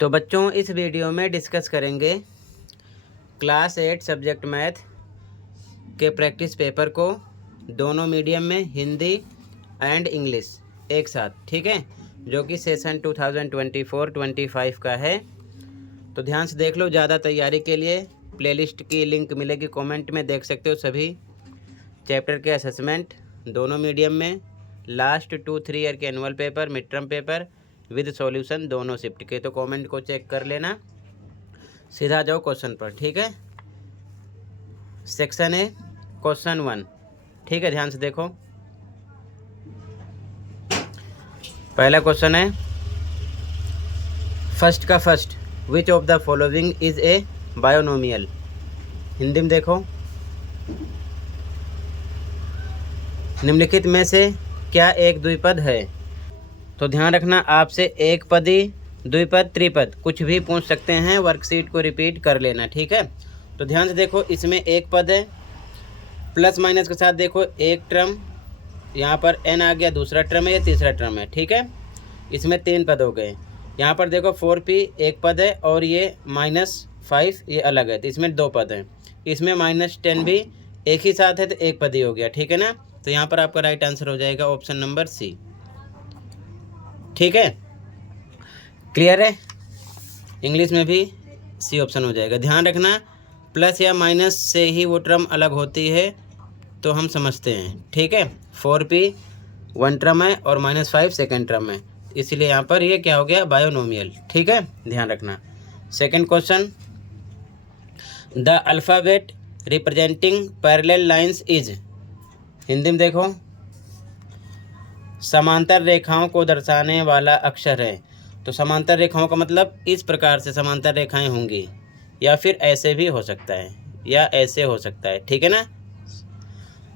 तो बच्चों इस वीडियो में डिस्कस करेंगे क्लास 8 सब्जेक्ट मैथ के प्रैक्टिस पेपर को दोनों मीडियम में, हिंदी एंड इंग्लिश एक साथ, ठीक है, जो कि सेशन 2024-25 का है। तो ध्यान से देख लो। ज़्यादा तैयारी के लिए प्लेलिस्ट की लिंक मिलेगी कमेंट में, देख सकते हो सभी चैप्टर के असेसमेंट दोनों मीडियम में, लास्ट 2-3 ईयर के annual paper, mid term paper with solution दोनों शिफ्ट के। तो कमेंट को चेक कर लेना। सीधा जाओ क्वेश्चन पर, ठीक है। सेक्शन है क्वेश्चन 1, ठीक है, ध्यान से देखो। पहला क्वेश्चन है फर्स्ट का first, which of the following is a binomial. Hindi में देखो, निम्नलिखित में से क्या एक द्विपद है। तो ध्यान रखना, आपसे एक पदी, द्विपद, त्रिपद कुछ भी पूछ सकते हैं। वर्कशीट को रिपीट कर लेना, ठीक है। तो ध्यान से देखो, इसमें एक पद है, प्लस माइनस के साथ देखो एक टर्म, यहाँ पर n आ गया, दूसरा टर्म है, ये तीसरा टर्म है, ठीक है। इसमें 3 पद हो गए। यहाँ पर देखो 4p एक पद है और ये -5 ये अलग है, तो इसमें 2 पद हैं। इसमें -10 भी एक ही साथ है, तो एक पद ही हो गया, ठीक है ना। तो यहाँ पर आपका राइट आंसर हो जाएगा ऑप्शन नंबर सी, ठीक है। क्लियर है। इंग्लिश में भी सी ऑप्शन हो जाएगा। ध्यान रखना, प्लस या माइनस से ही वो टर्म अलग होती है, तो हम समझते हैं, ठीक है। 4p 1 टर्म है और -5 सेकेंड टर्म है, इसीलिए यहाँ पर ये क्या हो गया, बायोनोमियल, ठीक है, ध्यान रखना। Second question, the alphabet representing parallel lines is. Hindi में देखो, समांतर रेखाओं को दर्शाने वाला अक्षर है। तो समांतर रेखाओं का मतलब इस प्रकार से समांतर रेखाएं होंगी, या फिर ऐसे भी हो सकता है, या ऐसे हो सकता है, ठीक है ना।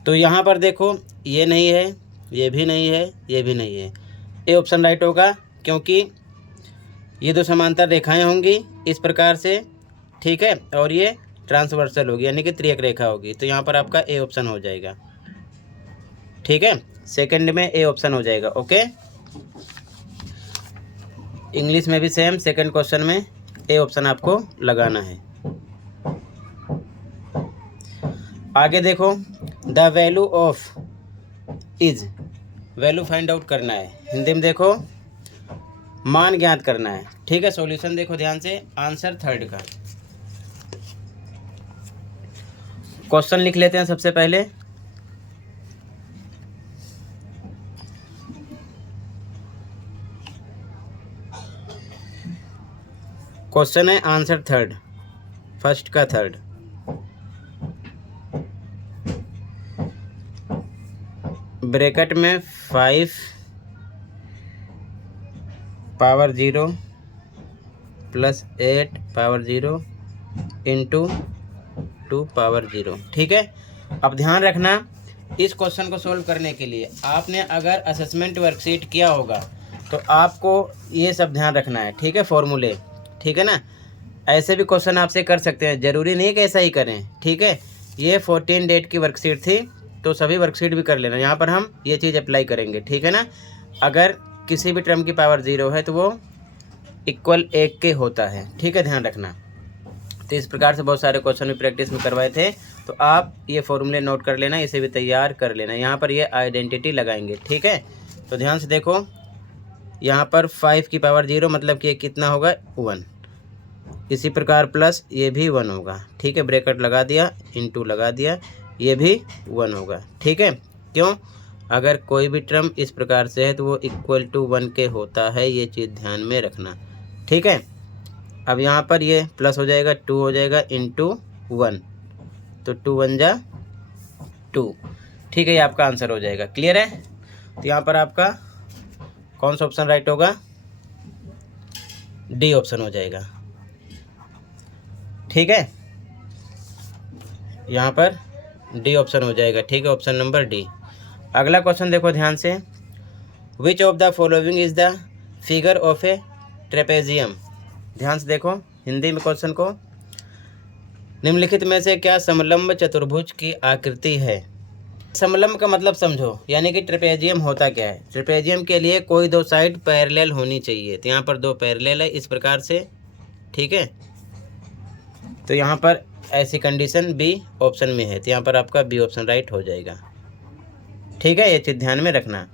तो यहाँ पर देखो, ये नहीं है, ये भी नहीं है, ये भी नहीं है। ए ऑप्शन राइट होगा, क्योंकि ये दो समांतर रेखाएं होंगी इस प्रकार से, ठीक है, और ये ट्रांसवर्सल होगी, यानी कि त्रियक रेखा होगी। तो यहाँ पर आपका ए ऑप्शन हो जाएगा, ठीक है। सेकंड में ए ऑप्शन हो जाएगा, ओके। इंग्लिश में भी सेम, सेकंड क्वेश्चन में ए ऑप्शन आपको लगाना है। आगे देखो, the value of is, value find out करना है। हिंदी में देखो, मान ज्ञात करना है, ठीक है। सॉल्यूशन देखो ध्यान से, आंसर थर्ड का क्वेश्चन लिख लेते हैं सबसे पहले। क्वेश्चन है आंसर थर्ड, फर्स्ट का थर्ड। ब्रैकेट में 5 power 0 plus 8 power 0 into 2 power 0, ठीक है। अब ध्यान रखना, इस क्वेश्चन को सोल्व करने के लिए आपने अगर असेसमेंट वर्कशीट किया होगा तो आपको ये सब ध्यान रखना है, ठीक है, फॉर्मूले, ठीक है ना। ऐसे भी क्वेश्चन आपसे कर सकते हैं, ज़रूरी नहीं कि ऐसा ही करें, ठीक है। ये 14 डेट की वर्कशीट थी, तो सभी वर्कशीट भी कर लेना। यहाँ पर हम ये चीज़ अप्लाई करेंगे, ठीक है ना। अगर किसी भी टर्म की पावर 0 है तो वो इक्वल 1 के होता है, ठीक है, ध्यान रखना। तो इस प्रकार से बहुत सारे क्वेश्चन भी प्रैक्टिस में करवाए थे, तो आप ये फॉर्मूले नोट कर लेना, इसे भी तैयार कर लेना। यहाँ पर ये आइडेंटिटी लगाएंगे, ठीक है। तो ध्यान से देखो, यहाँ पर 5 की पावर 0 मतलब कि ये कितना होगा, 1। इसी प्रकार प्लस ये भी 1 होगा, ठीक है, ब्रैकेट लगा दिया, इंटू लगा दिया, ये भी 1 होगा, ठीक है। क्यों, अगर कोई भी टर्म इस प्रकार से है तो वो इक्वल टू 1 के होता है, ये चीज़ ध्यान में रखना, ठीक है। अब यहाँ पर ये प्लस हो जाएगा, 2 हो जाएगा इंटू 1, तो 2 1 जा 2, ठीक है, ये आपका आंसर हो जाएगा। क्लियर है। तो यहाँ पर आपका कौन सा ऑप्शन राइट होगा, डी ऑप्शन हो जाएगा, ठीक है। यहाँ पर डी ऑप्शन हो जाएगा, ठीक है, ऑप्शन नंबर डी। अगला क्वेश्चन देखो ध्यान से, which of the following is the figure of A trapezium. ध्यान से देखो, हिंदी में क्वेश्चन को, निम्नलिखित में से क्या समलंब चतुर्भुज की आकृति है। समलंब का मतलब समझो, यानी कि ट्रेपेजियम होता क्या है। ट्रेपेजियम के लिए कोई दो साइड पैरेलल होनी चाहिए, तो यहाँ पर दो पैरेलल है इस प्रकार से, ठीक है। तो यहाँ पर ऐसी कंडीशन बी ऑप्शन में है, तो यहाँ पर आपका बी ऑप्शन राइट हो जाएगा, ठीक है। ये चीज़ ध्यान में रखना।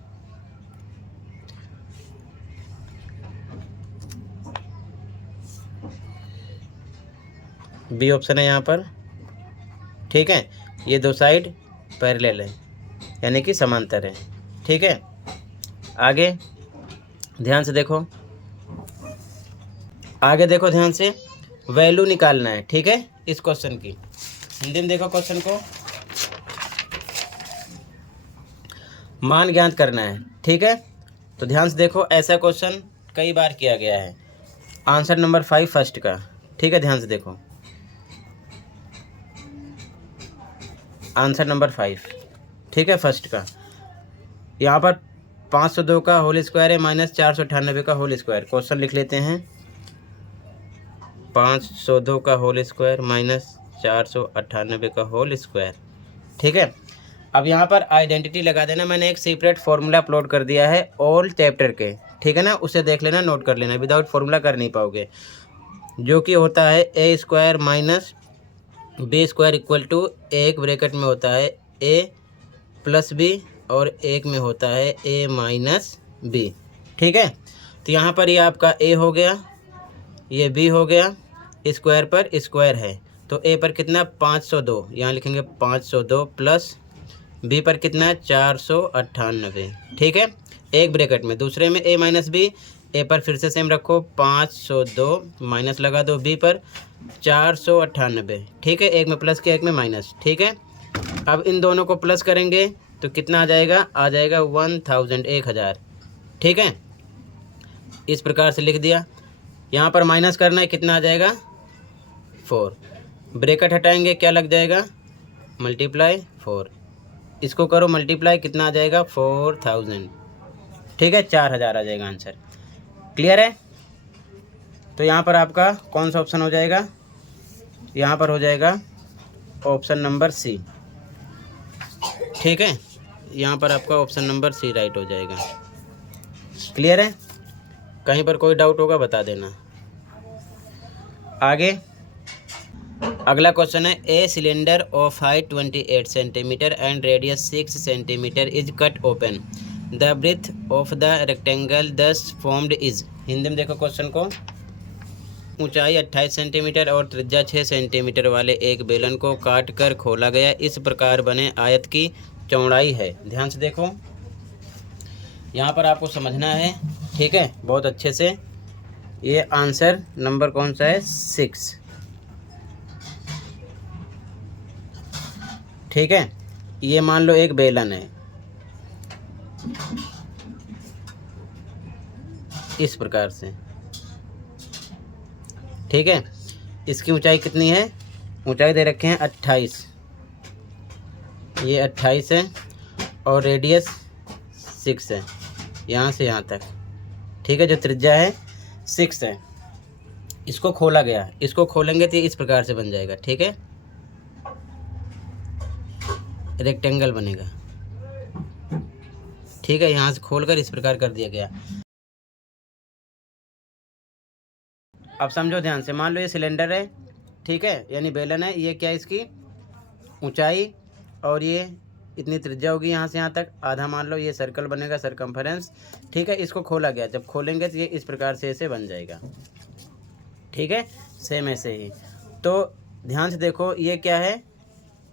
बी ऑप्शन है यहाँ पर, ठीक है। ये दो साइड पैरेलल है यानी कि समांतर है, ठीक है। आगे ध्यान से देखो, आगे देखो ध्यान से, वैल्यू निकालना है, ठीक है, इस क्वेश्चन की। हिंदी में देखो क्वेश्चन को, मान ज्ञात करना है, ठीक है। तो ध्यान से देखो, ऐसा क्वेश्चन कई बार किया गया है। आंसर नंबर 5 फर्स्ट का, ठीक है। ध्यान से देखो, आंसर नंबर 5, ठीक है, फर्स्ट का। यहाँ पर 502 का होल स्क्वायर है माइनस 498 का होल स्क्वायर। क्वेश्चन लिख लेते हैं, 502 का होल स्क्वायर माइनस 498 का होल स्क्वायर, ठीक है। अब यहाँ पर आइडेंटिटी लगा देना। मैंने एक सेपरेट फार्मूला अपलोड कर दिया है ऑल चैप्टर के, ठीक है ना, उसे देख लेना, नोट कर लेना, विदाउट फार्मूला कर नहीं पाओगे। जो कि होता है a square minus b square equal to, एक ब्रैकेट में होता है ए प्लस बी और एक में होता है ए माइनस बी, ठीक है। तो यहाँ पर ये आपका ए हो गया, ये बी हो गया, स्क्वायर पर स्क्वायर है, तो ए पर कितना 502, यहाँ लिखेंगे 502 प्लस बी पर कितना 498, ठीक है, एक ब्रैकेट में। दूसरे में ए माइनस बी, ए पर फिर से सेम रखो 502 माइनस लगा दो बी पर 498, ठीक है, एक में प्लस किया एक में माइनस, ठीक है। अब इन दोनों को प्लस करेंगे तो कितना आ जाएगा, आ जाएगा 1000, 1000, ठीक है। इस प्रकार से लिख दिया। यहाँ पर माइनस करना है, कितना आ जाएगा 4, ब्रैकेट हटाएंगे क्या लग जाएगा मल्टीप्लाई 4, इसको करो मल्टीप्लाई, कितना आ जाएगा 4000, ठीक है, 4000 आ जाएगा आंसर। क्लियर है। तो यहाँ पर आपका कौन सा ऑप्शन हो जाएगा, यहाँ पर हो जाएगा ऑप्शन नंबर सी, ठीक है। यहाँ पर आपका ऑप्शन नंबर सी राइट हो जाएगा। क्लियर है। कहीं पर कोई डाउट होगा बता देना। आगे अगला क्वेश्चन है, a cylinder of height 28 centimetre and radius 6 centimetre is cut open, the breadth of the rectangle thus formed is. Hindi में देखो क्वेश्चन को, ऊंचाई 28 सेंटीमीटर और त्रिज्या 6 सेंटीमीटर वाले एक बेलन को काट कर खोला गया, इस प्रकार बने आयत की चौड़ाई है। ध्यान से देखो, यहाँ पर आपको समझना है, ठीक है, बहुत अच्छे से। ये आंसर नंबर कौन सा है 6, ठीक है। ये मान लो एक बेलन है इस प्रकार से, ठीक है। इसकी ऊंचाई कितनी है, ऊंचाई दे रखे हैं 28, ये 28 है और रेडियस 6 है यहाँ से यहाँ तक, ठीक है। जो त्रिज्या है 6 है, इसको खोला गया, इसको खोलेंगे तो इस प्रकार से बन जाएगा, ठीक है, रेक्टेंगल बनेगा, ठीक है। यहाँ से खोलकर इस प्रकार कर दिया गया। अब समझो ध्यान से, मान लो ये सिलेंडर है, ठीक है, यानी बेलन है, ये क्या है इसकी ऊंचाई और ये इतनी त्रिज्या होगी यहाँ से यहाँ तक, आधा मान लो ये सर्कल बनेगा, सरकमफेरेंस, ठीक है। इसको खोला गया, जब खोलेंगे तो ये इस प्रकार से ऐसे बन जाएगा, ठीक है, सेम ऐसे ही। तो ध्यान से देखो, ये क्या है,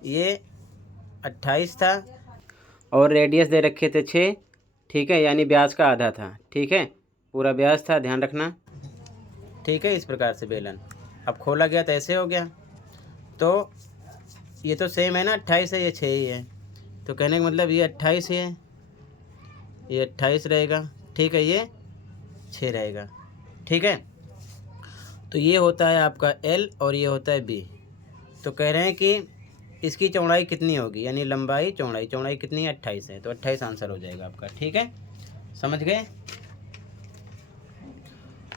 ये 28 था और रेडियस दे रखे थे 6, ठीक है, यानी व्यास का आधा था, ठीक है, पूरा व्यास था, ध्यान रखना, ठीक है। इस प्रकार से बेलन अब खोला गया तो ऐसे हो गया। तो ये तो सेम है ना, 28 है, ये 6 ही है, तो कहने का मतलब ये 28 है, ये 28 रहेगा, ठीक है, ये 6 रहेगा, ठीक है। तो ये होता है आपका L और ये होता है B। तो कह रहे हैं कि इसकी चौड़ाई कितनी होगी, यानी लंबाई चौड़ाई, चौड़ाई कितनी है 28 है, तो 28 आंसर हो जाएगा आपका, ठीक है, समझ गए।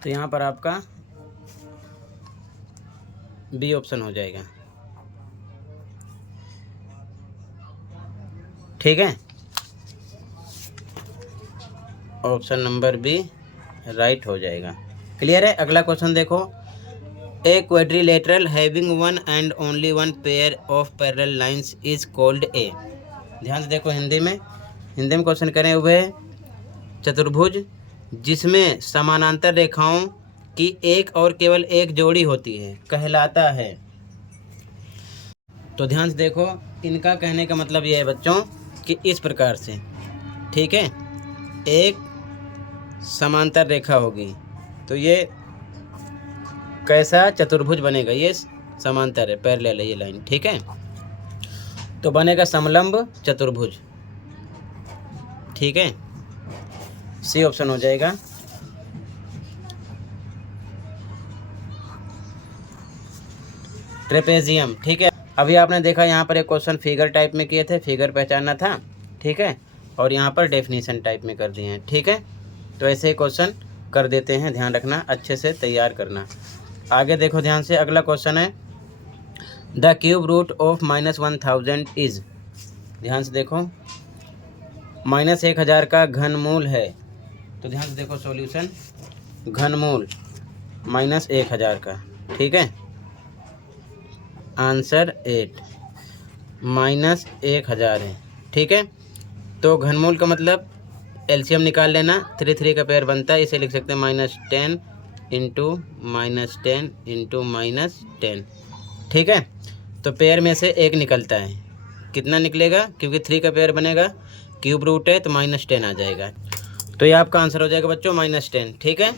तो यहाँ पर आपका B ऑप्शन हो जाएगा। ठीक है, ऑप्शन नंबर बी राइट हो जाएगा। क्लियर है। अगला क्वेश्चन देखो, a quadrilateral having one and only one pair of parallel lines is called a. ध्यान से देखो, हिंदी में क्वेश्चन करे हुए चतुर्भुज जिसमें समानांतर रेखाओं की एक और केवल एक जोड़ी होती है कहलाता है। तो ध्यान से देखो, इनका कहने का मतलब यह है बच्चों कि इस प्रकार से, ठीक है, एक समांतर रेखा होगी तो ये कैसा चतुर्भुज बनेगा, ये समांतर है, पैरेलल है ये लाइन, ठीक है, तो बनेगा समलंब चतुर्भुज, ठीक है, सी ऑप्शन हो जाएगा। ट्रेपेजियम, ठीक है। अभी आपने देखा यहाँ पर एक क्वेश्चन फिगर टाइप में किए थे, फिगर पहचानना था, ठीक है, और यहाँ पर डेफिनेशन टाइप में कर दिए हैं, ठीक है। तो ऐसे क्वेश्चन कर देते हैं, ध्यान रखना, अच्छे से तैयार करना। आगे देखो ध्यान से, अगला क्वेश्चन है the cube root of -1000 is. ध्यान से देखो, -1000 का घनमूल है, तो ध्यान से देखो सॉल्यूशन, घनमूल -1000 का, ठीक है, आंसर 8 -1000 है, ठीक है। तो घनमूल का मतलब एलसीएम निकाल लेना, 3 का पेयर बनता है, इसे लिख सकते हैं -10 इंटू -10 इंटू -10, ठीक है। तो पेयर में से एक निकलता है, कितना निकलेगा, क्योंकि 3 का पेयर बनेगा, क्यूब रूट है तो -10 आ जाएगा, तो ये आपका आंसर हो जाएगा बच्चों -10, ठीक है।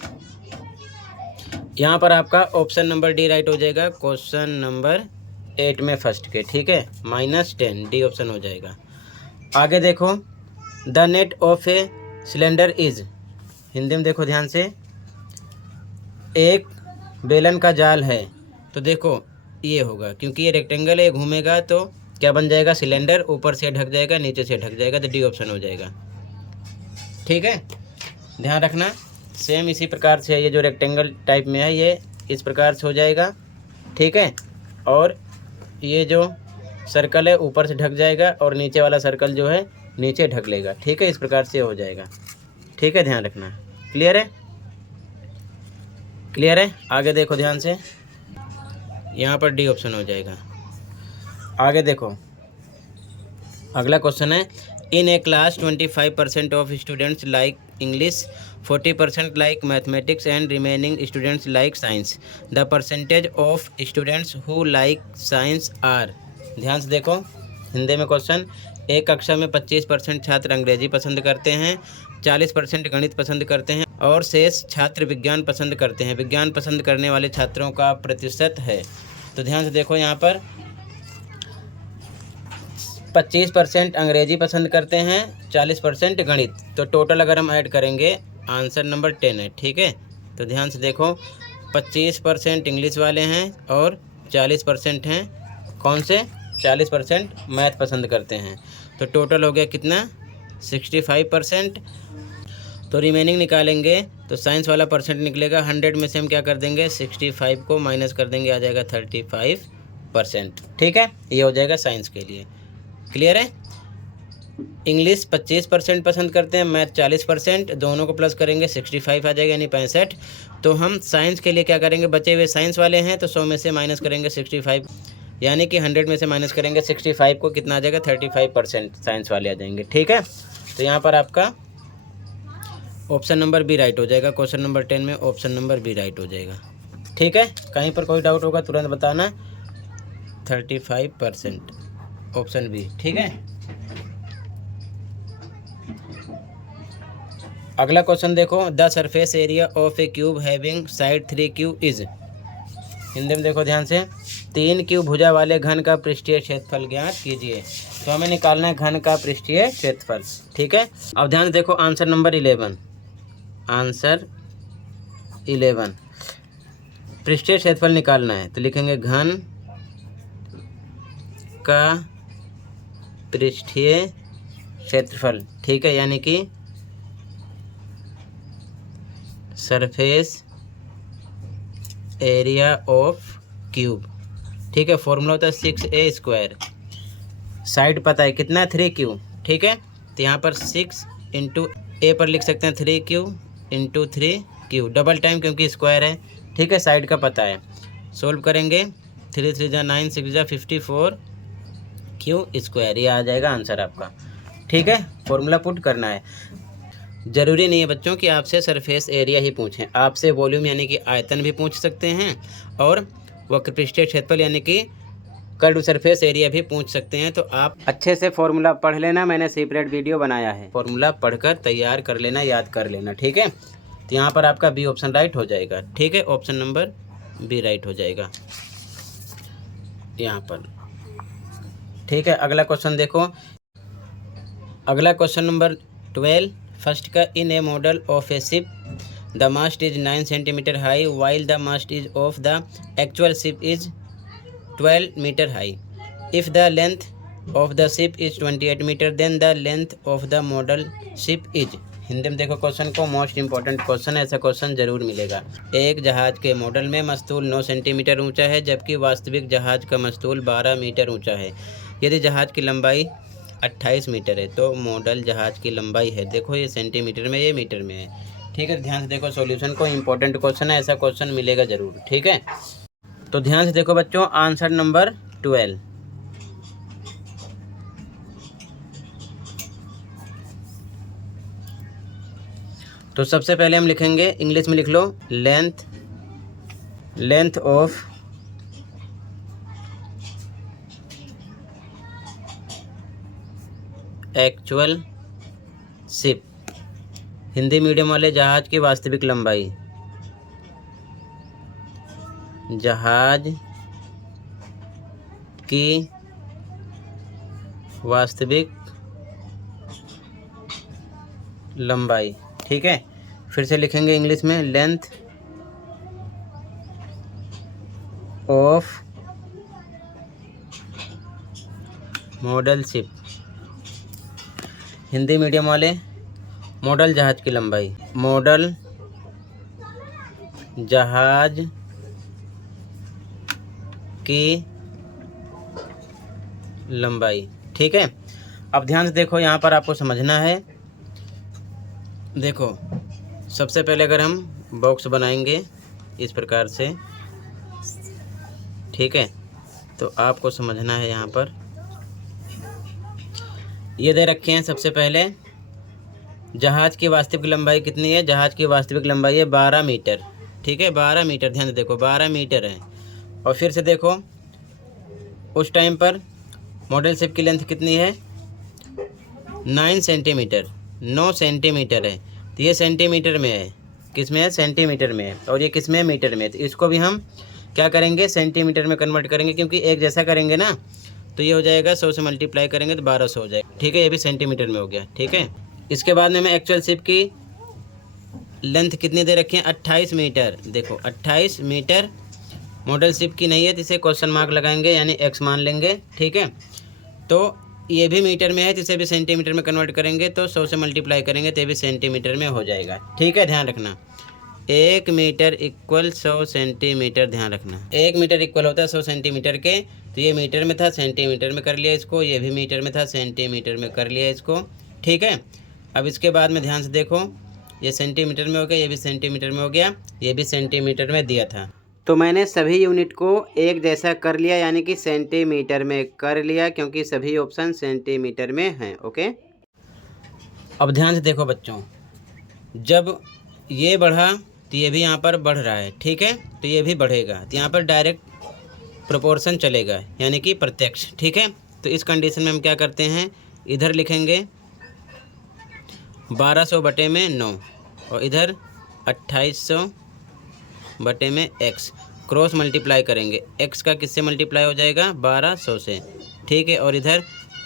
यहाँ पर आपका ऑप्शन नंबर डी राइट हो जाएगा, क्वेश्चन नंबर 8 में फर्स्ट के, ठीक है, -10 डी ऑप्शन हो जाएगा। आगे देखो, the net of a cylinder is, Hindi में देखो ध्यान से, एक बेलन का जाल है, तो देखो ये होगा, क्योंकि ये रेक्टेंगल है, घूमेगा तो क्या बन जाएगा, सिलेंडर, ऊपर से ढक जाएगा, नीचे से ढक जाएगा, तो डी ऑप्शन हो जाएगा, ठीक है, ध्यान रखना। सेम इसी प्रकार से ये जो रेक्टेंगल टाइप में है ये इस प्रकार से हो जाएगा, ठीक है, और ये जो सर्कल है ऊपर से ढक जाएगा और नीचे वाला सर्कल जो है नीचे ढक लेगा, ठीक है, इस प्रकार से हो जाएगा, ठीक है, ध्यान रखना। क्लियर है, क्लियर है। आगे देखो ध्यान से, यहाँ पर डी ऑप्शन हो जाएगा। आगे देखो, अगला क्वेश्चन है, in a class 25% of students like English, 40% like mathematics and remaining students like science, the percentage of students who like science are. ध्यान से देखो, हिंदी में क्वेश्चन, एक कक्षा में 25% छात्र अंग्रेजी पसंद करते हैं, 40% गणित पसंद करते हैं और शेष छात्र विज्ञान पसंद करते हैं, विज्ञान पसंद करने वाले छात्रों का प्रतिशत है। तो ध्यान से देखो, यहाँ पर 25% अंग्रेजी पसंद करते हैं, 40% गणित, तो टोटल अगर हम ऐड करेंगे आंसर नंबर 10 है, ठीक है। तो ध्यान से देखो, 25% इंग्लिश वाले हैं और 40% हैं कौन से, 40% मैथ पसंद करते हैं, तो टोटल हो गया कितना, 65%। तो रिमेनिंग निकालेंगे तो साइंस वाला परसेंट निकलेगा, 100 में से हम क्या कर देंगे, 65 को माइनस कर देंगे, आ जाएगा 35%, ठीक है, ये हो जाएगा साइंस के लिए। क्लियर है। इंग्लिश 25% पसंद करते हैं, मैथ 40%, दोनों को प्लस करेंगे 65 आ जाएगा, यानी 65। तो हम साइंस के लिए क्या करेंगे, बचे हुए साइंस वाले हैं तो 100 में से माइनस करेंगे 65, यानी कि 100 में से माइनस करेंगे 65 को, कितना आ जाएगा, 35% साइंस वाले आ जाएंगे, ठीक है। तो यहाँ पर आपका ऑप्शन नंबर बी राइट हो जाएगा, क्वेश्चन नंबर 10 में ऑप्शन नंबर बी राइट हो जाएगा, ठीक है। कहीं पर कोई डाउट होगा तुरंत बताना, 35% ऑप्शन बी, ठीक है। अगला क्वेश्चन देखो, the surface area of A cube having side 3Q is. Hindi में देखो ध्यान से, 3Q भुजा वाले घन का पृष्ठीय क्षेत्रफल ज्ञात कीजिए। तो हमें निकालना है घन का पृष्ठीय क्षेत्रफल, ठीक है। अब ध्यान से देखो, आंसर नंबर 11, आंसर 11 पृष्ठीय क्षेत्रफल निकालना है, तो लिखेंगे घन का पृष्ठीय क्षेत्रफल, ठीक है, यानी कि सरफेस एरिया ऑफ क्यूब, ठीक है। फॉर्मूला होता है 6a², साइड पता है कितना, 3Q, ठीक है। तो यहाँ पर 6 इंटू ए पर लिख सकते हैं 3Q into 3Q, double time क्योंकि स्क्वायर है, ठीक है, साइड का पता है। सोल्व करेंगे 3 3 जा 9, 6 जा 54 Q स्क्वायर, ये आ जाएगा आंसर आपका, ठीक है। फॉर्मूला पुट करना है। ज़रूरी नहीं है बच्चों कि आपसे सरफेस एरिया ही पूछें, आपसे वॉल्यूम यानी कि आयतन भी पूछ सकते हैं और वक्रपृष्ठीय क्षेत्रफल यानी कि कर्व सरफेस एरिया भी पूछ सकते हैं। तो आप अच्छे से फॉर्मूला पढ़ लेना, मैंने सेपरेट वीडियो बनाया है, फॉर्मूला पढ़कर तैयार कर लेना, याद कर लेना, ठीक है। तो यहाँ पर आपका बी ऑप्शन राइट हो जाएगा, ठीक है, ऑप्शन नंबर बी राइट हो जाएगा यहाँ पर, ठीक है। अगला क्वेश्चन देखो, अगला क्वेश्चन नंबर 12 फर्स्ट का, in a model of a ship the mast is 9 centimetre high while the mast is of the actual ship is 12 metre high. If the length of the ship is 28 metre then the length of the model ship is. Hindi में देखो question को, most important question है, ऐसा question जरूर मिलेगा। एक जहाज के मॉडल में मस्तूल 9 सेंटीमीटर ऊंचा है जबकि वास्तविक जहाज का मस्तूल 12 मीटर ऊंचा है। यदि जहाज की लंबाई 28 मीटर है तो मॉडल जहाज की लंबाई है, देखो ये सेंटीमीटर में, ये मीटर में है, ठीक है। ध्यान से देखो सॉल्यूशन को, इंपॉर्टेंट क्वेश्चन है, ऐसा क्वेश्चन मिलेगा ज़रूर, ठीक है। तो ध्यान से देखो बच्चों, आंसर नंबर 12। तो सबसे पहले हम लिखेंगे, इंग्लिश में लिख लो, length of actual ship, Hindi medium वाले जहाज की वास्तविक लंबाई, जहाज की वास्तविक लंबाई, ठीक है। फिर से लिखेंगे इंग्लिश में, length of model ship, Hindi medium वाले मॉडल जहाज की लंबाई, मॉडल जहाज की लंबाई, ठीक है। अब ध्यान से देखो, यहाँ पर आपको समझना है, देखो सबसे पहले अगर हम बॉक्स बनाएंगे इस प्रकार से, ठीक है, तो आपको समझना है, यहाँ पर ये दे रखे हैं। सबसे पहले जहाज की वास्तविक लंबाई कितनी है, जहाज की वास्तविक लंबाई है 12 मीटर, ठीक है, 12 मीटर, ध्यान से देखो 12 मीटर है। और फिर से देखो उस टाइम पर मॉडल शिप की लेंथ कितनी है, 9 सेंटीमीटर, 9 सेंटीमीटर है, तो ये सेंटीमीटर में है, किस में है, सेंटीमीटर में है, और ये किस में है, मीटर में है। तो इसको भी हम क्या करेंगे, सेंटीमीटर में कन्वर्ट करेंगे, क्योंकि एक जैसा करेंगे ना तो ये हो जाएगा 100 से मल्टीप्लाई करेंगे तो 1200 हो जाएगा, ठीक है, ये भी सेंटीमीटर में हो गया, ठीक है। इसके बाद में हमें एक्चुअल शिप की लेंथ कितनी दे रखी है, 28 मीटर, देखो 28 मीटर मॉडल शिप की नहीं है, तो इसे क्वेश्चन मार्क लगाएंगे यानी एक्स मान लेंगे, ठीक है। तो ये भी मीटर में है, तो इसे भी सेंटीमीटर में कन्वर्ट करेंगे तो 100 से मल्टीप्लाई करेंगे तो ये भी सेंटीमीटर में हो जाएगा, ठीक है। ध्यान रखना 1 मीटर इक्वल 100 सेंटीमीटर, ध्यान रखना 1 मीटर इक्वल होता है 100 सेंटीमीटर के, तो ये मीटर में था, सेंटीमीटर में कर लिया इसको, ये भी मीटर में था, सेंटीमीटर में कर लिया इसको, ठीक है। अब इसके बाद में ध्यान से देखो, ये सेंटीमीटर में हो गया, ये भी सेंटीमीटर में हो गया, ये भी सेंटीमीटर में दिया था, तो मैंने सभी यूनिट को एक जैसा कर लिया, यानी कि सेंटीमीटर में कर लिया, क्योंकि सभी ऑप्शन सेंटीमीटर में हैं, ओके। अब ध्यान से देखो बच्चों, जब ये बढ़ा तो ये भी यहाँ पर बढ़ रहा है, ठीक है, तो ये भी बढ़ेगा, तो यहाँ पर डायरेक्ट प्रोपोर्शन चलेगा, यानी कि प्रत्यक्ष, ठीक है। तो इस कंडीशन में हम क्या करते हैं, इधर लिखेंगे 1200 बटे में 9 और इधर 2800 बटे में x, क्रॉस मल्टीप्लाई करेंगे, x का किससे मल्टीप्लाई हो जाएगा, 1200 से, ठीक है, और इधर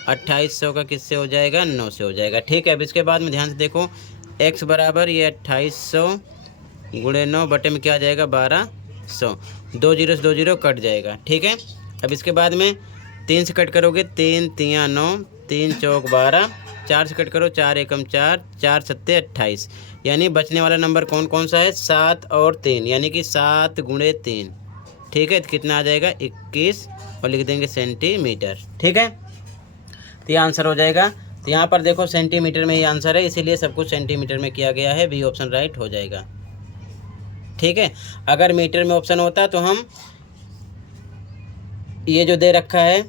2800 का किससे हो जाएगा, 9 से हो जाएगा, ठीक है। अब इसके बाद में ध्यान से देखो, x बराबर ये 2800 गुणे 9 बटे में क्या आ जाएगा, 1200, 2 जीरो से 2 जीरो कट जाएगा, ठीक है। अब इसके बाद में 3 से कट करोगे, 3 3 9, 3 चौक 12, 4 से कट करो, 4 एकम 4, 4 सत्ते 28, यानी बचने वाला नंबर कौन कौन सा है, 7 और 3, यानी कि 7 गुणे 3, ठीक है, तो कितना आ जाएगा 21, और लिख देंगे सेंटीमीटर, ठीक है। तो ये आंसर हो जाएगा तो यहाँ पर देखो सेंटीमीटर में ये आंसर है, इसीलिए सब कुछ सेंटीमीटर में किया गया है। बी ऑप्शन राइट हो जाएगा। ठीक है, अगर मीटर में ऑप्शन होता तो हम ये जो दे रखा है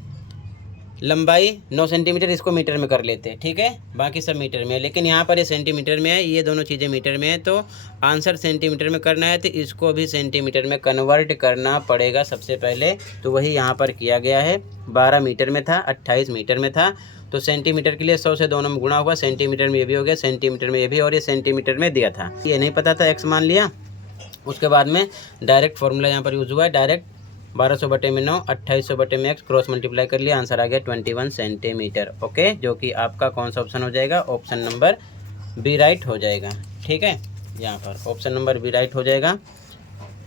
लंबाई 9 सेंटीमीटर, इसको मीटर में कर लेते। ठीक है, बाकी सब मीटर में है, लेकिन यहाँ पर ये सेंटीमीटर में है, ये दोनों चीज़ें मीटर में है, तो आंसर सेंटीमीटर में करना है, तो इसको भी सेंटीमीटर में कन्वर्ट करना पड़ेगा सबसे पहले। तो वही यहाँ पर किया गया है। 12 मीटर में था, 28 मीटर में था, तो सेंटीमीटर के लिए 100 से दोनों में गुणा हुआ, सेंटीमीटर में ये भी हो गया, सेंटीमीटर में ये भी, और ये सेंटीमीटर में दिया था। ये नहीं पता था, एक्स मान लिया। उसके बाद में डायरेक्ट फार्मूला यहाँ पर यूज़ हुआ है, डायरेक्ट 1200/9 2800/में एक्स क्रॉस मल्टीप्लाई कर लिया, आंसर आ गया 21 सेंटीमीटर। ओके, जो कि आपका कौन सा ऑप्शन हो जाएगा? ऑप्शन नंबर बी राइट हो जाएगा। ठीक है, यहाँ पर ऑप्शन नंबर बी राइट हो जाएगा।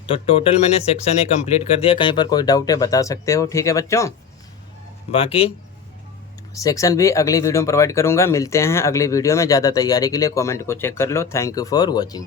तो टोटल मैंने सेक्शन ए कंप्लीट कर दिया। कहीं पर कोई डाउट है बता सकते हो। ठीक है बच्चों, बाकी सेक्शन भी अगली वीडियो में प्रोवाइड करूँगा। मिलते हैं अगली वीडियो में। ज़्यादा तैयारी के लिए कमेंट को चेक कर लो। Thank you for watching.